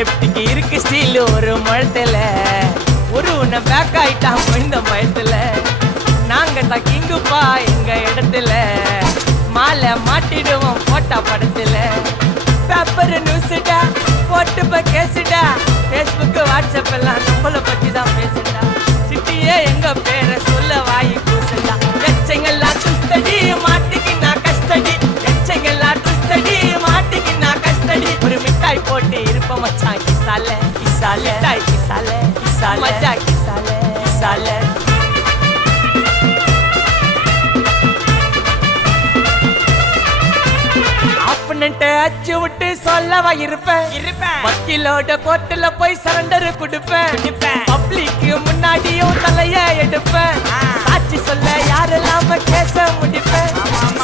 லெப்டிக்கு இருக்கு ஸ்டீல் ஒரு மழத்துல ஒரு உன்னை பேக் ஆயிட்டான் இந்த பயத்துல நாங்க தான் கிங்குப்பா எங்க இடத்துல மாலை மாட்டிடுவோம் போட்டா படத்துல பேப்பர் நியூஸ்டா போட்டு கேசுடா Facebook வாட்ஸ்அப் எல்லாம் நம்மள பத்தி தான் பேசுடா சிட்டியே எங்க பேரை சொல்ல வாய் கூசுடா எச்சங்கெல்லாம் துஸ்தடி மாட்டிக்கு நான் கஸ்டடி எச்சங்கெல்லாம் துஸ்தடி மாட்டிக்கு நான் கஸ்டடி ஒரு மிட்டாய் போட்டு இருப்ப மச்சான் கிசால கிசால மிட்டாய் கிசால கிசால மச்சா கிசால கிசால அச்சு விட்டு சொல்லவா இருப்பேன் வக்கீலோட கோர்ட்டுல போய் சரண்டர் கொடுப்பேன் பப்ளிக்கு முன்னாடியும் தலைய எடுப்பேன் சாட்சி சொல்ல யாரெல்லாம் கேச முடிப்பேன்